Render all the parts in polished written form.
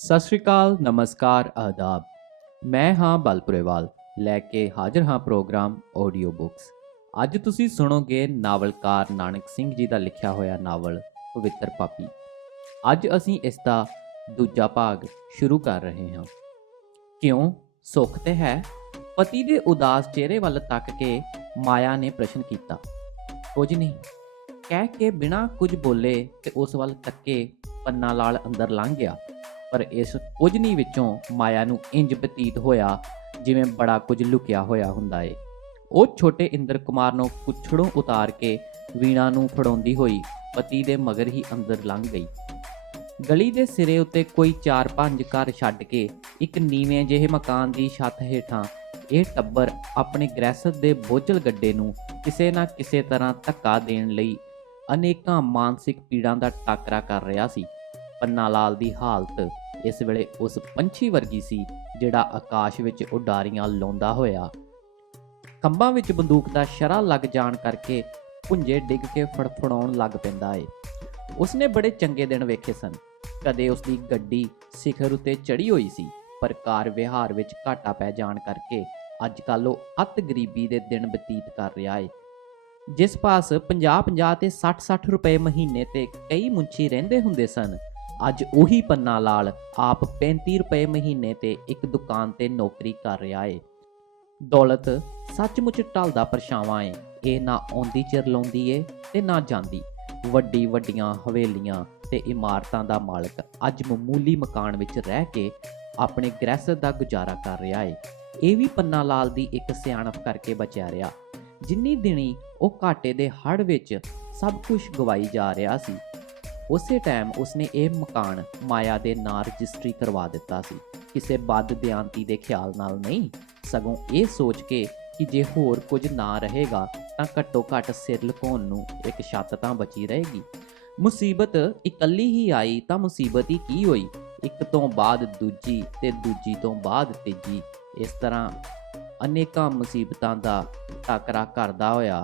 ਸਤਿ ਸ਼੍ਰੀ ਅਕਾਲ, ਨਮਸਕਾਰ, ਆਦਾਬ। ਮੈਂ ਹਾਂ ਬਲਪੁਰੇਵਾਲ, ਲੈ ਕੇ ਹਾਜ਼ਰ ਹਾਂ ਪ੍ਰੋਗਰਾਮ ਆਡੀਓ ਬੁੱਕਸ। ਅੱਜ ਤੁਸੀਂ ਸੁਣੋਗੇ ਨਾਵਲਕਾਰ ਨਾਨਕ ਸਿੰਘ ਜੀ ਦਾ ਲਿਖਿਆ ਹੋਇਆ ਨਾਵਲ ਪਵਿੱਤਰ ਪਾਪੀ। ਅੱਜ ਅਸੀਂ ਇਸ ਦਾ ਦੂਜਾ ਭਾਗ ਸ਼ੁਰੂ ਕਰ ਰਹੇ ਹਾਂ। ਕਿਉਂ, ਸੁੱਖ ਤੇ ਹੈ? ਪਤੀ ਦੇ ਉਦਾਸ ਚਿਹਰੇ ਵੱਲ ਤੱਕ ਕੇ ਮਾਇਆ ਨੇ ਪ੍ਰਸ਼ਨ ਕੀਤਾ। ਕੁਝ ਨਹੀਂ, ਕਹਿ ਕੇ ਬਿਨਾਂ ਕੁਝ ਬੋਲੇ ਤੇ ਉਸ ਵੱਲ ਤੱਕੇ ਪੰਨਾ ਲਾਲ ਅੰਦਰ ਲੰਘ ਗਿਆ। ਪਰ ਇਸ ਕੁਝ ਨਹੀਂ ਵਿੱਚੋਂ ਮਾਇਆ ਨੂੰ ਇੰਜ ਬਤੀਤ ਹੋਇਆ ਜਿਵੇਂ ਬੜਾ ਕੁਝ ਲੁਕਿਆ ਹੋਇਆ ਹੁੰਦਾ ਏ। ਉਹ ਛੋਟੇ ਇੰਦਰ ਕੁਮਾਰ ਨੂੰ ਕੁੱਛੜੋਂ ਉਤਾਰ ਕੇ ਵੀਣਾ ਨੂੰ ਫੜਾਉਂਦੀ ਹੋਈ ਪਤੀ ਦੇ ਮਗਰ ਹੀ ਅੰਦਰ ਲੰਘ ਗਈ। ਗਲੀ ਦੇ ਸਿਰੇ ਉੱਤੇ ਕੋਈ 4-5 ਘਰ ਛੱਡ ਕੇ ਇੱਕ ਨੀਵੇਂ ਜਿਹੇ ਮਕਾਨ ਦੀ ਛੱਤ ਹੇਠਾਂ ਇਹ ਟੱਬਰ ਆਪਣੇ ਗ੍ਰਹਿਸਤ ਦੇ ਬੋਝਲ ਗੱਡੇ ਨੂੰ ਕਿਸੇ ਨਾ ਕਿਸੇ ਤਰ੍ਹਾਂ ਧੱਕਾ ਦੇਣ ਲਈ ਅਨੇਕਾਂ ਮਾਨਸਿਕ ਪੀੜਾਂ ਦਾ ਟਾਕਰਾ ਕਰ ਰਿਹਾ ਸੀ। ਪੰਨਾ ਲਾਲ ਦੀ ਹਾਲਤ ਇਸ ਵੇਲੇ ਉਸ ਪੰਛੀ ਵਰਗੀ ਸੀ ਜਿਹੜਾ ਆਕਾਸ਼ ਵਿੱਚ ਉਡਾਰੀਆਂ ਲਾਉਂਦਾ ਹੋਇਆ ਖੰਭਾਂ ਵਿੱਚ ਬੰਦੂਕ ਦਾ ਸ਼ਰਾ ਲੱਗ ਜਾਣ ਕਰਕੇ ਭੁੰਜੇ ਡਿੱਗ ਕੇ ਫੜਫੜਾਉਣ ਲੱਗ ਪੈਂਦਾ ਏ। ਉਸਨੇ ਬੜੇ ਚੰਗੇ ਦਿਨ ਵੇਖੇ ਸਨ। ਕਦੇ ਉਸਦੀ ਗੱਡੀ ਸਿਖਰ ਉੱਤੇ ਚੜੀ ਹੋਈ ਸੀ, ਪਰ ਕਾਰ ਵਿਹਾਰ ਵਿੱਚ ਘਾਟਾ ਪੈ ਜਾਣ ਕਰਕੇ ਅੱਜ ਕੱਲ੍ਹ ਉਹ ਅਤ ਗਰੀਬੀ ਦੇ ਦਿਨ ਬਤੀਤ ਕਰ ਰਿਹਾ ਏ। ਜਿਸ ਪਾਸ 50-50 ਤੇ 60-60 ਰੁਪਏ ਮਹੀਨੇ ਤੇ ਕਈ ਮੁੰਸ਼ੀ ਰਹਿੰਦੇ ਹੁੰਦੇ ਸਨ, ਅੱਜ ਉਹੀ ਪੰਨਾ ਲਾਲ ਆਪ 35 ਰੁਪਏ ਮਹੀਨੇ ਤੇ ਇੱਕ ਦੁਕਾਨ ਤੇ ਨੌਕਰੀ ਕਰ ਰਿਹਾ ਏ। ਦੌਲਤ ਸੱਚਮੁੱਚ ਢਲਦਾ ਪਰਛਾਵਾਂ ਏ। ਇਹ ਨਾ ਆਉਂਦੀ ਚਿਰ ਲਾਉਂਦੀ ਏ ਤੇ ਨਾ ਜਾਂਦੀ। ਵੱਡੀ ਵੱਡੀਆਂ ਹਵੇਲੀਆਂ ਤੇ ਇਮਾਰਤਾਂ ਦਾ ਮਾਲਕ ਅੱਜ ਮਾਮੂਲੀ ਮਕਾਨ ਵਿੱਚ ਰਹਿ ਕੇ ਆਪਣੇ ਗ੍ਰਹਿਸਤ ਦਾ ਗੁਜ਼ਾਰਾ ਕਰ ਰਿਹਾ ਏ। ਇਹ ਵੀ ਪੰਨਾ ਲਾਲ ਦੀ ਇੱਕ ਸਿਆਣਪ ਕਰਕੇ ਬਚਿਆ ਰਿਹਾ। ਜਿੰਨੀ ਦਿਨੀ ਉਹ ਘਾਟੇ ਦੇ ਹੜ੍ਹ ਵਿੱਚ ਸਭ ਕੁਝ ਗਵਾਈ ਜਾ ਰਿਹਾ ਸੀ, ਉਸੇ ਟਾਈਮ ਉਸਨੇ ਇਹ ਮਕਾਨ ਮਾਇਆ ਦੇ ਨਾਂ ਰਜਿਸਟਰੀ ਕਰਵਾ ਦਿੱਤਾ ਸੀ। ਕਿਸੇ ਬਦ ਦਿਆਂਤੀ ਦੇ ਖਿਆਲ ਨਾਲ ਨਹੀਂ, ਸਗੋਂ ਇਹ ਸੋਚ ਕੇ ਕਿ ਜੇ ਹੋਰ ਕੁਝ ਨਾ ਰਹੇਗਾ ਤਾਂ ਘੱਟੋ ਘੱਟ ਸਿਰ ਲੁਕਾਉਣ ਨੂੰ ਇੱਕ ਛੱਤ ਤਾਂ ਬਚੀ ਰਹੇਗੀ। ਮੁਸੀਬਤ ਇਕੱਲੀ ਹੀ ਆਈ ਤਾਂ ਮੁਸੀਬਤ ਹੀ ਕੀ ਹੋਈ, ਇੱਕ ਤੋਂ ਬਾਅਦ ਦੂਜੀ ਤੇ ਦੂਜੀ ਤੋਂ ਬਾਅਦ ਤੀਜੀ। ਇਸ ਤਰ੍ਹਾਂ ਅਨੇਕਾਂ ਮੁਸੀਬਤਾਂ ਦਾ ਟਾਕਰਾ ਕਰਦਾ ਹੋਇਆ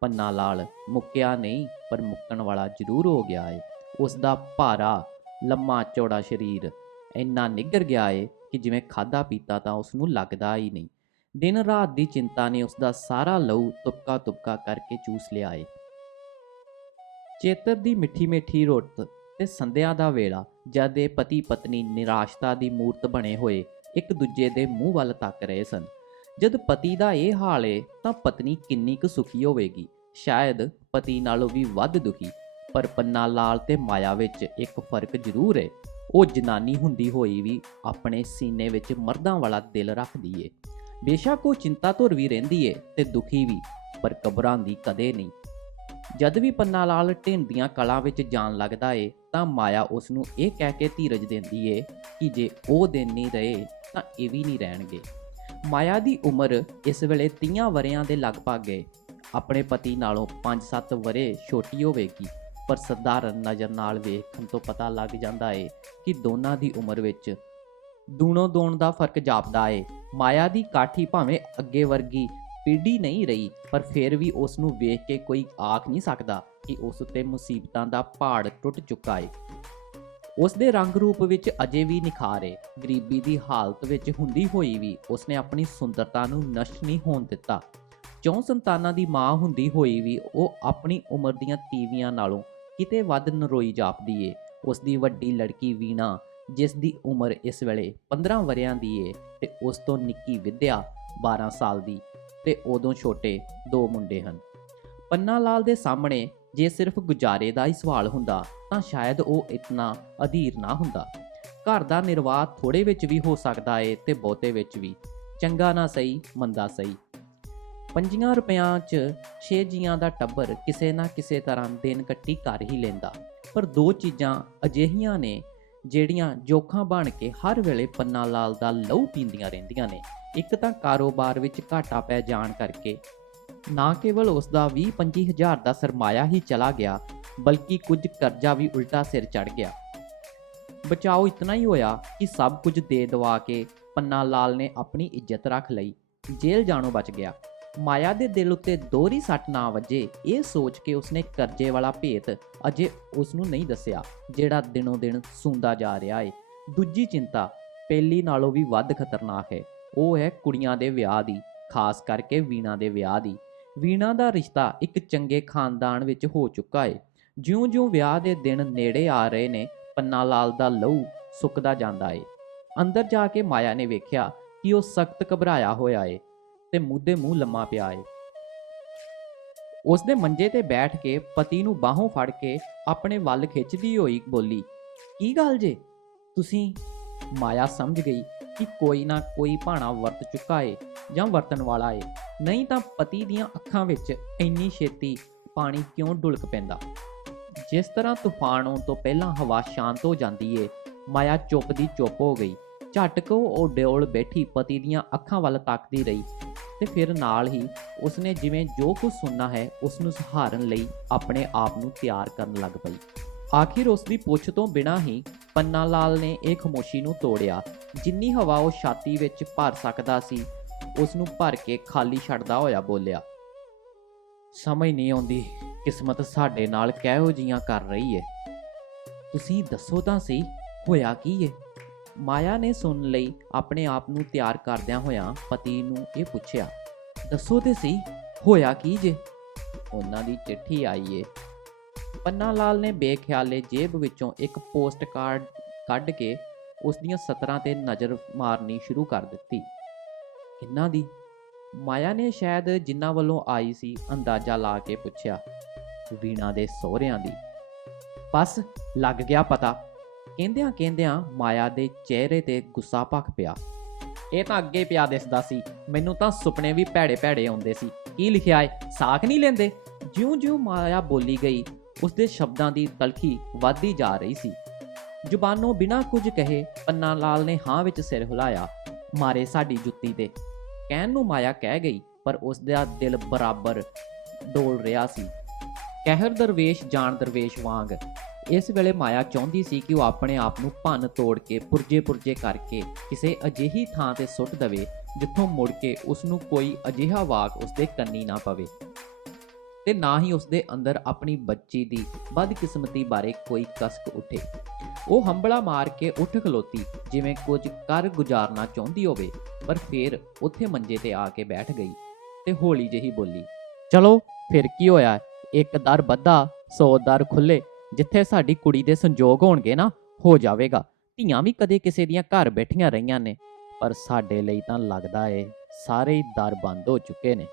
ਪੰਨਾ ਲਾਲ ਮੁੱਕਿਆ ਨਹੀਂ, ਪਰ ਮੁੱਕਣ ਵਾਲਾ ਜ਼ਰੂਰ ਹੋ ਗਿਆ ਏ। ਉਸ ਦਾ ਭਾਰਾ ਲੰਮਾ ਚੌੜਾ ਸਰੀਰ ਇੰਨਾ ਨਿੱਘਰ ਗਿਆ ਏ ਕਿ ਜਿਵੇਂ ਖਾਧਾ ਪੀਤਾ ਤਾਂ ਉਸ ਨੂੰ ਲੱਗਦਾ ਹੀ ਨਹੀਂ। ਦਿਨ ਰਾਤ ਦੀ ਚਿੰਤਾ ਨੇ ਉਸ ਦਾ ਸਾਰਾ ਲਹੂ ਤੁਪਕਾ ਤੁਪਕਾ ਕਰਕੇ ਚੂਸ ਲਿਆ ਏ। ਚੇਤਰ ਦੀ ਮਿੱਠੀ ਮਿੱਠੀ ਰੁੱਤ ਤੇ ਸੰਧਿਆ ਦਾ ਵੇਲਾ, ਜਦ ਇਹ ਪਤੀ ਪਤਨੀ ਨਿਰਾਸ਼ਤਾ ਦੀ ਮੂਰਤ ਬਣੇ ਹੋਏ ਇੱਕ ਦੂਜੇ ਦੇ ਮੂੰਹ ਵੱਲ ਤੱਕ ਰਹੇ ਸਨ। ਜਦ ਪਤੀ ਦਾ ਇਹ ਹਾਲ ਏ ਤਾਂ ਪਤਨੀ ਕਿੰਨੀ ਕੁ ਸੁਖੀ ਹੋਵੇਗੀ? ਸ਼ਾਇਦ ਪਤੀ ਨਾਲੋਂ ਵੀ ਵੱਧ ਦੁਖੀ। ਪਰ ਪੰਨਾ ਲਾਲ ਤੇ ਮਾਇਆ ਵਿੱਚ ਇੱਕ ਫਰਕ ਜ਼ਰੂਰ ਏ। ਉਹ ਜਨਾਨੀ ਹੁੰਦੀ ਹੋਈ ਵੀ ਆਪਣੇ ਸੀਨੇ ਵਿੱਚ ਮਰਦਾਂ ਵਾਲਾ ਦਿਲ ਰੱਖਦੀ ਏ। ਬੇਸ਼ੱਕ ਉਹ ਚਿੰਤਾ ਧੁਰ ਵੀ ਰਹਿੰਦੀ ਏ ਤੇ ਦੁਖੀ ਵੀ, ਪਰ ਘਬਰਾਉਂਦੀ ਕਦੇ ਨਹੀਂ। ਜਦ ਵੀ ਪੰਨਾ ਲਾਲ ਢਿੰਡ ਦੀਆਂ ਕਲਾਂ ਵਿੱਚ ਜਾਣ ਲੱਗਦਾ ਏ ਤਾਂ ਮਾਇਆ ਉਸ ਨੂੰ ਇਹ ਕਹਿ ਕੇ ਧੀਰਜ ਦਿੰਦੀ ਏ ਕਿ ਜੇ ਉਹ ਦਿਨ ਨਹੀਂ ਰਹੇ ਤਾਂ ਇਹ ਵੀ ਨਹੀਂ ਰਹਿਣਗੇ। ਮਾਇਆ ਦੀ ਉਮਰ ਇਸ ਵੇਲੇ 30 ਵਰ੍ਹਿਆਂ ਦੇ ਲਗਭਗ ਏ। ਆਪਣੇ ਪਤੀ ਨਾਲੋਂ 5-7 ਵਰ੍ਹੇ ਛੋਟੀ ਹੋਵੇਗੀ, ਪਰ ਸਧਾਰਨ ਨਜ਼ਰ ਨਾਲ ਵੇਖਣ ਤੋਂ ਪਤਾ ਲੱਗ ਜਾਂਦਾ ਏ ਕਿ ਦੋਨਾਂ ਦੀ ਉਮਰ ਵਿੱਚ ਦੂਣੋ ਦੂਣ ਦਾ ਫਰਕ ਜਾਪਦਾ ਏ। ਮਾਇਆ ਦੀ ਕਾਠੀ ਭਾਵੇਂ ਅੱਗੇ ਵਰਗੀ ਪੀੜੀ ਨਹੀਂ ਰਹੀ, ਪਰ ਫਿਰ ਵੀ ਉਸ ਨੂੰ ਵੇਖ ਕੇ ਕੋਈ ਆਖ ਨਹੀਂ ਸਕਦਾ ਕਿ ਉਸ ਉੱਤੇ ਮੁਸੀਬਤਾਂ ਦਾ ਪਹਾੜ ਟੁੱਟ ਚੁੱਕਾ ਏ। ਉਸ ਦੇ ਰੰਗ ਰੂਪ ਵਿੱਚ ਅਜੇ ਵੀ ਨਿਖਾਰ ਏ। ਗਰੀਬੀ ਦੀ ਹਾਲਤ ਵਿੱਚ ਹੁੰਦੀ ਹੋਈ ਵੀ ਉਸਨੇ ਆਪਣੀ ਸੁੰਦਰਤਾ ਨੂੰ ਨਸ਼ਟ ਨਹੀਂ ਹੋਣ ਦਿੱਤਾ। 4 ਸੰਤਾਨਾਂ ਦੀ ਮਾਂ ਹੁੰਦੀ ਹੋਈ ਵੀ ਉਹ ਆਪਣੀ ਉਮਰ ਦੀਆਂ ਤੀਵੀਆਂ ਨਾਲੋਂ ਕਿਤੇ ਵੱਧ ਨਰੋਈ ਜਾਪਦੀ ਏ। ਉਸ ਦੀ ਵੱਡੀ ਲੜਕੀ ਵੀਣਾ, ਜਿਸ ਦੀ ਉਮਰ ਇਸ ਵੇਲੇ 15 ਵਰ੍ਹਿਆਂ ਦੀ ਏ, ਤੇ ਉਸ ਤੋਂ ਨਿੱਕੀ ਵਿਦਿਆ 12 ਸਾਲ ਦੀ, ਤੇ ਉਦੋਂ ਛੋਟੇ 2 ਮੁੰਡੇ ਹਨ। ਪੰਨਾ ਲਾਲ ਦੇ ਸਾਹਮਣੇ ਜੇ ਸਿਰਫ ਗੁਜ਼ਾਰੇ ਦਾ ਹੀ ਸਵਾਲ ਹੁੰਦਾ ਤਾਂ ਸ਼ਾਇਦ ਉਹ ਇਤਨਾ ਅਧੀਰ ਨਾ ਹੁੰਦਾ। ਘਰ ਦਾ ਨਿਰਵਾਹ ਥੋੜੇ ਵਿੱਚ ਵੀ ਹੋ ਸਕਦਾ ਏ ਤੇ ਬਹੁਤੇ ਵਿੱਚ ਵੀ, ਚੰਗਾ ਨਾ ਸਹੀ ਮੰਦਾ ਸਹੀ। 5 ਰੁਪਇਆਂ 'ਚ 6 ਜੀਆਂ ਦਾ ਟੱਬਰ ਕਿਸੇ ਨਾ ਕਿਸੇ ਤਰ੍ਹਾਂ ਦਿਨ ਕੱਟੀ ਕਰ ਹੀ ਲੈਂਦਾ। ਪਰ 2 ਚੀਜ਼ਾਂ ਅਜਿਹੀਆਂ ਨੇ ਜਿਹੜੀਆਂ ਜੋਖਾਂ ਬਣ ਕੇ ਹਰ ਵੇਲੇ ਪੰਨਾ ਲਾਲ ਦਾ ਲਹੂ ਪੀਂਦੀਆਂ ਰਹਿੰਦੀਆਂ ਨੇ। ਇੱਕ ਤਾਂ ਕਾਰੋਬਾਰ ਵਿੱਚ ਘਾਟਾ ਪੈ ਜਾਣ ਕਰਕੇ ਨਾ ਕੇਵਲ ਉਸ ਦਾ 20-25 ਹਜ਼ਾਰ ਦਾ ਸਰਮਾਇਆ ਹੀ ਚਲਾ ਗਿਆ, ਬਲਕਿ ਕੁਝ ਕਰਜ਼ਾ ਵੀ ਉਲਟਾ ਸਿਰ ਚੜ ਗਿਆ। ਬਚਾਓ ਇਤਨਾ ਹੀ ਹੋਇਆ ਕਿ ਸਭ ਕੁਝ ਦੇ ਦਵਾ ਕੇ ਪੰਨਾ ਲਾਲ ਨੇ ਆਪਣੀ ਇੱਜ਼ਤ ਰੱਖ ਲਈ, ਜੇਲ੍ਹ ਜਾਣੋਂ ਬਚ ਗਿਆ। ਮਾਇਆ ਦੇ ਦਿਲ ਉੱਤੇ ਦੋਹਰੀ ਸੱਟ ਨਾ ਵੱਜੇ, ਇਹ ਸੋਚ ਕੇ ਉਸਨੇ ਕਰਜ਼ੇ ਵਾਲਾ ਭੇਤ ਅਜੇ ਉਸ ਨੂੰ ਨਹੀਂ ਦੱਸਿਆ, ਜਿਹੜਾ ਦਿਨੋਂ ਦਿਨ ਸੂੰਦਾ ਜਾ ਰਿਹਾ ਏ। ਦੂਜੀ ਚਿੰਤਾ ਪਹਿਲੀ ਨਾਲੋਂ ਵੀ ਵੱਧ ਖਤਰਨਾਕ ਹੈ। ਉਹ ਹੈ ਕੁੜੀਆਂ ਦੇ ਵਿਆਹ ਦੀ, ਖਾਸ ਕਰਕੇ ਵੀਣਾ ਦੇ ਵਿਆਹ ਦੀ। ਵੀਣਾ ਦਾ ਰਿਸ਼ਤਾ ਇੱਕ ਚੰਗੇ ਖਾਨਦਾਨ ਵਿੱਚ ਹੋ ਚੁੱਕਾ ਹੈ। ਜਿਉਂ-ਜਿਉਂ ਵਿਆਹ ਦੇ ਦਿਨ ਨੇੜੇ ਆ ਰਹੇ ਨੇ, ਪੰਨਾ ਲਾਲ ਦਾ ਲਹੂ ਸੁੱਕਦਾ ਜਾਂਦਾ ਏ। ਅੰਦਰ ਜਾ ਕੇ ਮਾਇਆ ਨੇ ਵੇਖਿਆ ਕਿ ਉਹ ਸਖਤ ਘਬਰਾਇਆ ਹੋਇਆ ਏ ਤੇ ਮੂਧੇ ਮੂੰਹ ਲੰਮਾ ਪਿਆ ਏ। ਉਸਦੇ ਮੰਜੇ ਤੇ ਬੈਠ ਕੇ ਪਤੀ ਨੂੰ ਬਾਹੋਂ ਫੜ ਕੇ ਆਪਣੇ ਵੱਲ ਖਿੱਚਦੀ ਹੋਈ ਬੋਲੀ, ਕੀ ਗੱਲ ਜੇ ਤੁਸੀਂ? ਮਾਇਆ ਸਮਝ ਗਈ ਕਿ ਕੋਈ ਨਾ ਕੋਈ ਭਾਣਾ ਵਰਤ ਚੁੱਕਾ ਏ ਜਾਂ ਵਰਤਣ ਵਾਲਾ ਏ, ਨਹੀਂ ਤਾਂ ਪਤੀ ਦੀਆਂ ਅੱਖਾਂ ਵਿੱਚ ਇੰਨੀ ਛੇਤੀ ਪਾਣੀ ਕਿਉਂ ਡੁਲਕ ਪੈਂਦਾ। ਜਿਸ ਤਰ੍ਹਾਂ ਤੂਫਾਨ ਆਉਣ ਤੋਂ ਪਹਿਲਾਂ ਹਵਾ ਸ਼ਾਂਤ ਹੋ ਜਾਂਦੀ ਏ, ਮਾਇਆ ਚੁੱਪ ਦੀ ਚੁੱਪ ਹੋ ਗਈ। ਝਟਕ ਉਹ ਡਿਓਲ ਬੈਠੀ ਪਤੀ ਦੀਆਂ ਅੱਖਾਂ ਵੱਲ ਤੱਕਦੀ ਰਹੀ ਤੇ ਫਿਰ ਨਾਲ ਹੀ ਉਸਨੇ ਜਿਵੇਂ ਜੋ ਕੁਝ ਸੁਣਨਾ ਹੈ ਉਸ ਨੂੰ ਸਹਾਰਨ ਲਈ ਆਪਣੇ ਆਪ ਨੂੰ ਤਿਆਰ ਕਰਨ ਲੱਗ ਪਈ। ਆਖਿਰ ਉਸ ਦੀ ਪੁੱਛ ਤੋਂ ਬਿਨਾਂ ਹੀ ਪੰਨਾ ਲਾਲ ਨੇ ਇਹ ਖਾਮੋਸ਼ੀ ਨੂੰ ਤੋੜਿਆ। ਜਿੰਨੀ ਹਵਾ ਉਹ ਛਾਤੀ ਵਿੱਚ ਭਰ ਸਕਦਾ ਸੀ ਉਸ ਨੂੰ ਭਰ ਕੇ ਖਾਲੀ ਛੱਡਦਾ ਹੋਇਆ ਬੋਲਿਆ, ਸਮਝ ਨਹੀਂ ਆਉਂਦੀ ਕਿਸਮਤ ਸਾਡੇ ਨਾਲ ਕਿਹੋ ਜਿਹੀਆਂ ਕਰ ਰਹੀ ਏ। ਤੁਸੀਂ ਦੱਸੋ ਤਾਂ ਸਹੀ, ਹੋਇਆ ਕੀ ਏ? ਮਾਇਆ ਨੇ ਸੁਣ ਲਈ ਆਪਣੇ ਆਪ ਨੂੰ ਤਿਆਰ ਕਰਦਿਆਂ ਹੋਇਆਂ ਪਤੀ ਨੂੰ ਇਹ ਪੁੱਛਿਆ, ਦੱਸੋ ਤੇ ਸਹੀ, ਹੋਇਆ ਕੀ ਜੇ? ਉਹਨਾਂ ਦੀ ਚਿੱਠੀ ਆਈ ਏ। ਪੰਨਾ ਲਾਲ ਨੇ ਬੇਖਿਆਲੇ ਜੇਬ ਵਿੱਚੋਂ ਇੱਕ ਪੋਸਟ ਕਾਰਡ ਕੱਢ ਕੇ ਉਸ ਦੀਆਂ ਸਤਰਾਂ ਤੇ ਨਜ਼ਰ ਮਾਰਨੀ ਸ਼ੁਰੂ ਕਰ ਦਿੱਤੀ। ਕਿਹਨਾਂ ਦੀ? ਮਾਇਆ ਨੇ ਸ਼ਾਇਦ ਜਿਨ੍ਹਾਂ ਵੱਲੋਂ ਆਈ ਸੀ ਅੰਦਾਜ਼ਾ ਲਾ ਕੇ ਪੁੱਛਿਆ। ਵੀਣਾ ਦੇ ਸਹੁਰਿਆਂ ਦੀ। ਬਸ ਲੱਗ ਗਿਆ ਪਤਾ। ਕਹਿੰਦਿਆਂ ਕਹਿੰਦਿਆਂ ਮਾਇਆ ਦੇ ਚਿਹਰੇ ਤੇ ਗੁੱਸਾ ਭਖ ਪਿਆ। ਇਹ ਤਾਂ ਅੱਗੇ ਪਿਆ ਦਿਸਦਾ ਸੀ, ਮੈਨੂੰ ਤਾਂ ਸੁਪਨੇ ਵੀ ਭੈੜੇ ਭੈੜੇ ਆਉਂਦੇ ਸੀ। ਕੀ ਲਿਖਿਆ ਏ, ਸਾਖ ਨਹੀਂ ਲੈਂਦੇ? ਜਿਉਂ-ਜਿਉਂ ਮਾਇਆ ਬੋਲੀ ਗਈ ਉਸਦੇ ਸ਼ਬਦਾਂ ਦੀ ਤਲਖੀ ਵੱਧਦੀ ਜਾ ਰਹੀ ਸੀ। ਜ਼ੁਬਾਨੋਂ ਬਿਨਾਂ ਕੁਝ ਕਹੇ ਪੰਨਾ ਲਾਲ ਨੇ ਹਾਂ ਵਿੱਚ ਸਿਰ ਹਿਲਾਇਆ। ਮਾਰੇ ਸਾਡੀ ਜੁੱਤੀ ਤੇ, ਕਹਿਣ ਨੂੰ ਮਾਇਆ ਕਹਿ ਗਈ, ਪਰ ਉਸਦਾ ਦਿਲ ਬਰਾਬਰ ਡੋਲ ਰਿਹਾ ਸੀ। ਕਹਿਰ ਦਰਵੇਸ਼ ਜਾਣ ਦਰਵੇਸ਼ ਵਾਂਗ। ਇਸ ਵੇਲੇ ਮਾਇਆ ਚਾਹੁੰਦੀ ਸੀ ਕਿ ਉਹ ਆਪਣੇ ਆਪ ਨੂੰ ਭੰਨ ਤੋੜ ਕੇ ਪੁਰਜੇ ਕਰਕੇ ਕਿਸੇ ਅਜਿਹੀ ਥਾਂ ਤੇ ਸੁੱਟ ਦੇਵੇ ਜਿੱਥੋਂ ਮੁੜ ਕੇ ਉਸ ਨੂੰ ਕੋਈ ਅਜਿਹਾ ਵਾਕ ਉਸਦੇ ਕੰਨੀ ਨਾ ਪਵੇ ਤੇ ਨਾ ਹੀ ਉਸਦੇ ਅੰਦਰ ਆਪਣੀ ਬੱਚੀ ਦੀ ਬਦਕਿਸਮਤੀ ਬਾਰੇ ਕੋਈ ਕਸਕ ਉੱਠੇ। ਉਹ ਹੰਬਲਾ ਮਾਰ ਕੇ ਉੱਠ ਖਲੋਤੀ, ਜਿਵੇਂ ਕੁਝ ਕਰ ਗੁਜ਼ਾਰਨਾ ਚਾਹੁੰਦੀ ਹੋਵੇ, ਪਰ ਫਿਰ ਉੱਥੇ ਮੰਜੇ ਤੇ ਆ ਕੇ ਬੈਠ ਗਈ ਤੇ ਹੌਲੀ ਜਿਹੀ ਬੋਲੀ, ਚਲੋ ਫਿਰ ਕੀ ਹੋਇਆ, ਇੱਕ ਦਰ ਬੱਧਾ 100 ਦਰ ਖੁੱਲੇ। ਜਿੱਥੇ ਸਾਡੀ ਕੁੜੀ ਦੇ ਸੰਜੋਗ ਹੋਣਗੇ ਨਾ, ਹੋ ਜਾਵੇਗਾ। ਧੀਆਂ ਵੀ ਕਦੇ ਕਿਸੇ ਦੀਆਂ ਘਰ ਬੈਠੀਆਂ ਰਹੀਆਂ ਨੇ, ਪਰ ਸਾਡੇ ਲਈ ਤਾਂ ਲੱਗਦਾ ਏ ਸਾਰੇ ਹੀ ਦਰ ਬੰਦ ਹੋ ਚੁੱਕੇ ਨੇ।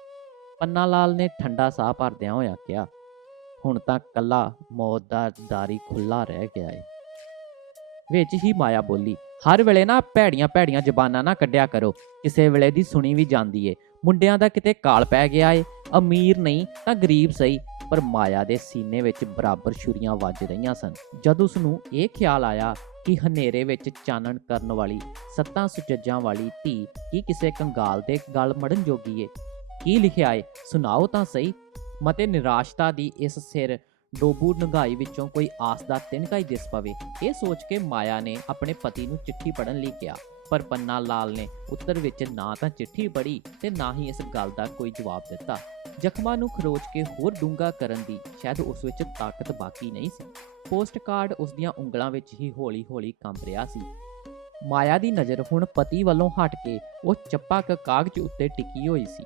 ਪੰਨਾ ਲਾਲ ਨੇ ਠੰਡਾ ਸਾਹ ਭਰਦਿਆਂ ਹੋਇਆਂ ਕਿਹਾ, ਹੁਣ ਤਾਂ ਕੱਲਾ ਮੌਤ ਦਾ ਦਰ ਹੀ ਖੁੱਲਾ ਰਹਿ ਗਿਆ ਏ। ਵਿੱਚ ਹੀ ਮਾਇਆ ਬੋਲੀ, ਹਰ ਵੇਲੇ ਨਾ ਭੈੜੀਆਂ ਭੈੜੀਆਂ ਜ਼ਬਾਨਾਂ ਨਾ ਕੱਢਿਆ ਕਰੋ, ਕਿਸੇ ਵੇਲੇ ਦੀ ਸੁਣੀ ਵੀ ਜਾਂਦੀ ਏ। ਮੁੰਡਿਆਂ ਦਾ ਕਿਤੇ ਕਾਲ ਪੈ ਗਿਆ ਏ, ਅਮੀਰ ਨਹੀਂ ਤਾਂ ਗਰੀਬ ਸਹੀ। ਪਰ ਮਾਇਆ ਦੇ ਸੀਨੇ ਵਿੱਚ ਬਰਾਬਰ ਛੁਰੀਆਂ ਵੱਜ ਰਹੀਆਂ ਸਨ। ਜਦ ਉਸ ਨੂੰ ਇਹ ਖਿਆਲ ਆਇਆ ਕਿ ਹਨੇਰੇ ਵਿੱਚ ਚਾਨਣ ਕਰਨ ਵਾਲੀ 7 ਸੁਚੱਜਾਂ ਵਾਲੀ ਧੀ ਕੀ ਕਿਸੇ ਕੰਗਾਲ ਦੇ ਗਲ ਮੜਨ ਜੋਗੀ ਏ? ਕੀ ਲਿਖਿਆ ਏ, ਸੁਣਾਓ ਤਾਂ ਸਹੀ। ਮਤੇ ਨਿਰਾਸ਼ਤਾ ਦੀ ਇਸ ਸਿਰ ਡੋਬੂ ਨਗਾਈ ਵਿੱਚੋਂ ਕੋਈ ਆਸ ਦਾ ਤਿਨਕਾ ਹੀ ਦਿਸ ਪਵੇ। ਇਹ ਸੋਚ ਕੇ ਮਾਇਆ ਨੇ ਆਪਣੇ ਪਤੀ ਨੂੰ ਚਿੱਠੀ ਪੜ੍ਹਨ ਲਈ ਕਿਹਾ, ਪਰ ਪੰਨਾ ਲਾਲ ਨੇ ਉੱਤਰ ਵਿੱਚ ਨਾ ਤਾਂ ਚਿੱਠੀ ਪੜ੍ਹੀ ਤੇ ਨਾ ਹੀ ਇਸ ਗੱਲ ਦਾ ਕੋਈ ਜਵਾਬ ਦਿੱਤਾ। ਜ਼ਖਮਾਂ ਨੂੰ ਖਰੋਚ ਕੇ ਹੋਰ ਡੂੰਘਾ ਕਰਨ ਦੀ ਸ਼ਾਇਦ ਉਸ ਵਿੱਚ ਤਾਕਤ ਬਾਕੀ ਨਹੀਂ ਸੀ। ਪੋਸਟ ਕਾਰਡ ਉਸ ਦੀਆਂ ਉਂਗਲਾਂ ਵਿੱਚ ਹੀ ਹੌਲੀ-ਹੌਲੀ ਕੰਬ ਰਿਹਾ ਸੀ। ਮਾਇਆ ਦੀ ਨਜ਼ਰ ਹੁਣ ਪਤੀ ਵੱਲੋਂ ਹਟ ਕੇ ਉਹ ਚੱਪਾ ਕਾਗਜ਼ ਉੱਤੇ ਟਿਕੀ ਹੋਈ ਸੀ।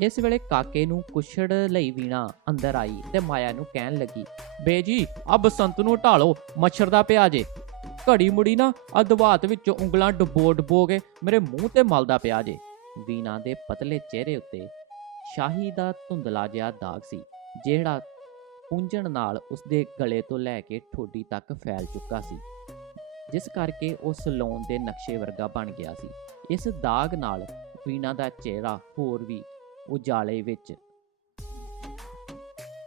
ਇਸ ਵੇਲੇ ਕਾਕੇ ਨੂੰ ਕੁਛੜ ਲਈ ਵੀਣਾ ਅੰਦਰ ਆਈ ਤੇ ਮਾਇਆ ਨੂੰ ਕਹਿਣ ਲੱਗੀ, ਬੇਜੀ ਆ ਬਸੰਤ ਨੂੰ ਢਾਲੋ, ਮੱਛਰ ਦਾ ਪਿਆ ਜੇ। ਘੜੀ ਮੁੜੀ ਨਾ ਅਦਵਾਤ ਵਿੱਚੋਂ ਉਂਗਲਾਂ ਡਬੋ ਕੇ ਮੇਰੇ ਮੂੰਹ ਤੇ ਮਲਦਾ ਪਿਆ ਜੇ। ਵੀਣਾ ਦੇ ਪਤਲੇ ਚਿਹਰੇ ਉੱਤੇ ਸ਼ਾਹੀ ਦਾ ਧੁੰਦਲਾ ਜਿਹਾ ਦਾਗ ਸੀ, ਜਿਹੜਾ ਪੂੰਝਣ ਨਾਲ ਉਸਦੇ ਗਲੇ ਤੋਂ ਲੈ ਕੇ ਠੋਡੀ ਤੱਕ ਫੈਲ ਚੁੱਕਾ ਸੀ, ਜਿਸ ਕਰਕੇ ਉਹ ਸਲੂਨ ਦੇ ਨਕਸ਼ੇ ਵਰਗਾ ਬਣ ਗਿਆ ਸੀ। ਇਸ ਦਾਗ ਨਾਲ ਵੀਣਾ ਦਾ ਚਿਹਰਾ ਹੋਰ ਵੀ ਉਜਾਲੇ ਵਿੱਚ